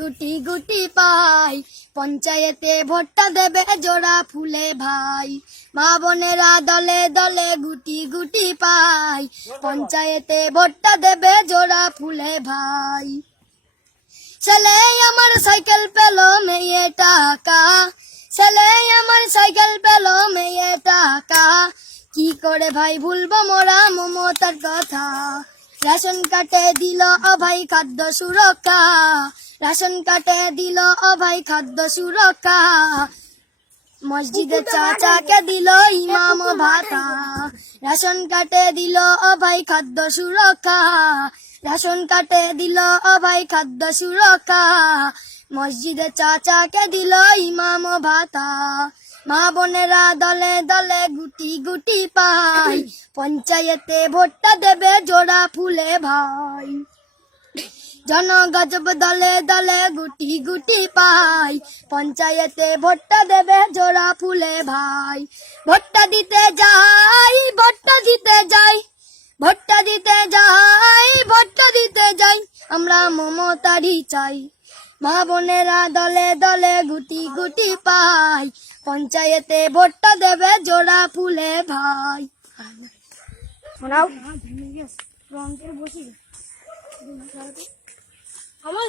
গুটি গুটি পাই। পঞ্চায়েতে ভোটটা দেবে জোড়া ফুলে ভাই। মা বোনেরা দলে দলে গুটি গুটি পাই। পঞ্চায়েতে ভোটটা দেবে জোড়া ফুলে ভাই। ছেলে আমার সাইকেল পেল মেয়ে টাকা। ছেলে আমার সাইকেল পেল মেয়ে টাকা। কি করে ভাই ভুলবো মোরা মমতার কথা। রেশন কাটে দিল ও ভাই খাদ্য সুরক্ষা। রেশন কাটে দিল ও ভাই খাদ্য সুরক্ষা। মসজিদে চাচাকে দিল ইমাম ভাতা রেশন কাটে দিল ও ভাই খাদ্য সুরক্ষা। রেশন কাটে দিল ও ভাই খাদ্য সুরক্ষা। মসজিদে চাচাকে দিল ইমাম ভাতা। মা বোনেরা দলে দলে গুটি গুটি পাই। পঞ্চায়েতে ভোটটা দেবে জোড়া ফুলে ভাই। জনগজব দলে দলে গুটি গুটি পাই। পঞ্চায়েতে ভোটটা দেবে জোড়া ফুলে ভাই। ভোটটা দিতে যাই ভোটটা দিতে যাই। ভোটটা দিতে যাই ভোটটা দিতে যাই। আমরা মমতারই চাই। মা বোনেরা দলে দলে গুটি গুটি পাই। পঞ্চায়েতে ভোটটা দেবে জোড়া ফুলে ভাই। শোনাও। বসি। আমার